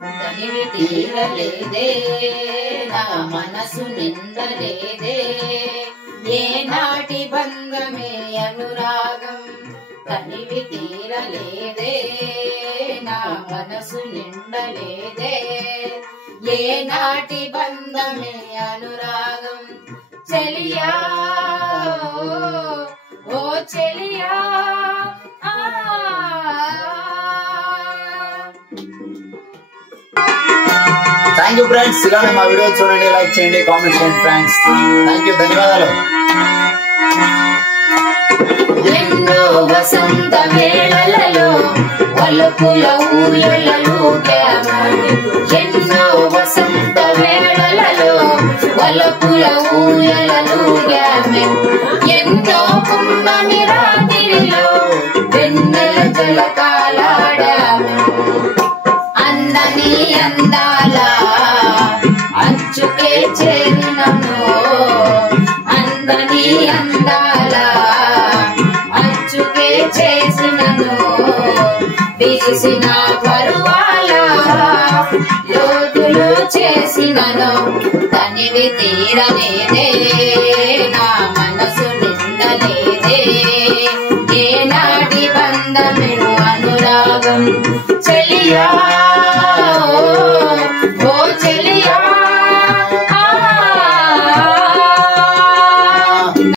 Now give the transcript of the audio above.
తనివి తీరలేదే నా మనసు నిండలేదే ఏనాటి బంధమే అనురాగం తనివి తీరలేదే నా మనసు నిండలేదే ఏనాటి బంధమే అనురాగం చెలియా ఓ చెలియా థ్యాంక్ యూ ఫ్రెండ్స్. ఇలానే మా వీడియో చూడండి, లైక్ చేయండి, కామెంట్ చేయండి ఫ్రెండ్స్. థ్యాంక్ యూ, ధన్యవాదాలు. ఎన్నో వసంత వేళలలో వలపుల ఊయలలుగాము ఎన్నో వసంత వేళలలో వలపుల ఊయలలుగాము ఎన్నో పున్నమి రాత్రిలో వెన్నెల జలకాలాడాము అందని అందాల అంచుకే చేరినను అందని అందాల అంచుకే చేసినను విరిసిన పరువాల లోతులు చేసినను తనివి తీరలేదే నా మనసు నిండలేదే ఏనాటి బంధము అనురాగం చెలియా